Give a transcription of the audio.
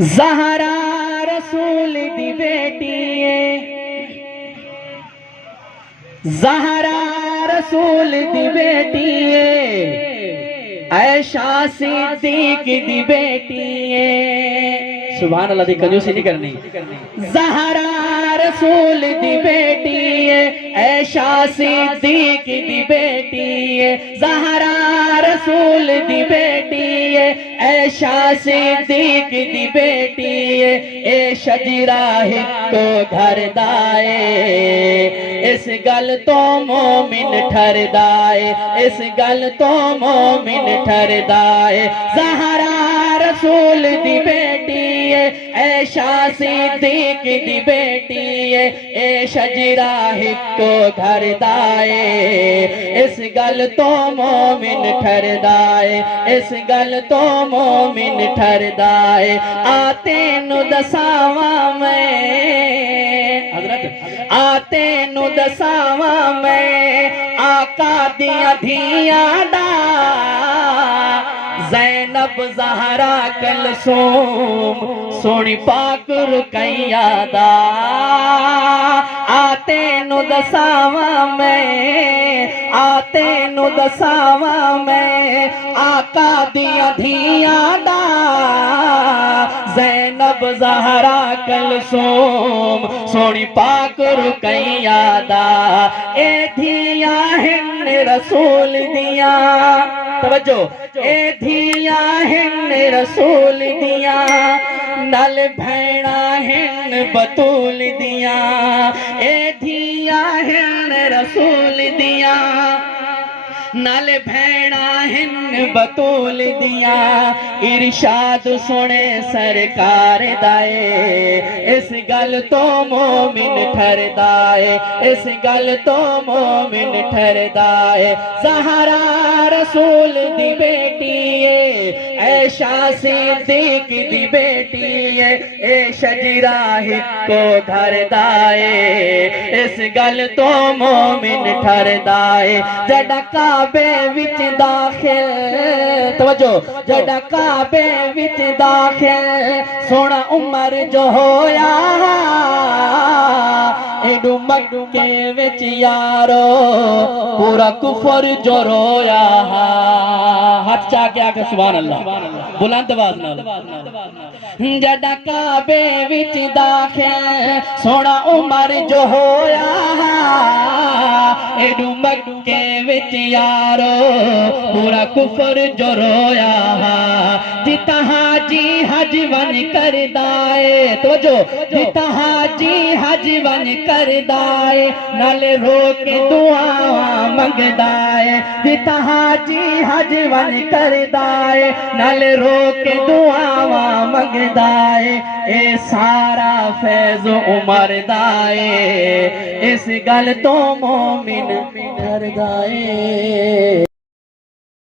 زہرا رسول دی بیٹی ہے، زہرا رسول دی بیٹی ہے، عائشہ صدیق دی بیٹی ہے۔ سبحان اللہ، دی کنجوسی نہیں کرنی۔ زہرا رسول دی بیٹی ہے، عائشہ صدیق دی بیٹی ہے۔ زہرا رسول دی بیٹی ہے، عائشہ صدیق دی بیٹی ہے۔ اے شجرہ ہکو گھر دائے، اس گل تو مومن ٹھر دائے، اس گل تو مومن ٹھر دائے۔ زہرا رسول دی بیٹی ہے، عائشہ صدیق دی بیٹی ہے۔ اے شجرہ ہکو گھر دائے، اس گل تو مومن ٹھر دائے، اس گل تو مومن ٹھر دائے۔ آتے نو دساواں میں حضرت، آتے نو دساواں میں آقا دیاں دھیاں دا، زینب زہرا کلثوم سونی پاک رقیہ دا۔ آتے نو دساواں میں، آتے نو دساواں میں آقا دیاں دھیاں دا، زینب زہرا کلثوم سونی پاک رقیہ دا۔ اے دھیاں ہن رسول دیاں، توجہ، اے دھیاں ہن رسول دیاں، نال بھیڑا ہن بطول دیاں۔ اے دھیاں ہن رسول دیاں، نال بھیڑا ہن بطول دیاں۔ ارشاد سنے سرکار دائے، اس گل تو مومن ٹھر دائے، اس گل تو مومن ٹھر دائے۔ زہرا رسول دی بیٹی ہے، عائشہ صدیق دی بیٹی ہے۔ اے شجرہ ہکو گھر دائے، اس گل تو مومن ٹھر دائے۔ جڑا کعبے وچ داخل، توجہ، جڑا کعبے وچ داخل سونا عمر جو ہویا، ایڈو مکے وچ یارو پورا کفر جو رویا۔ ہاتھ چاہ کے آکے سبحان اللہ، بلند آواز نال۔ جڑا کعبے وچ داخل سونا عمر جو ہویا، ایڈو مکے وچ یارو پورا کفر جو رویا۔ جتا حاجی حج ون کر دائے، توجہ، جتا حاجی حج ون کر دائے، نال رو کے دعا منگ دائے۔ جتا حاجی حج ون کر دائے، نال رو کے دعا منگ دائے۔ اے سارا فیض عمر دائے، اس گل تو مومن ٹھر دائے۔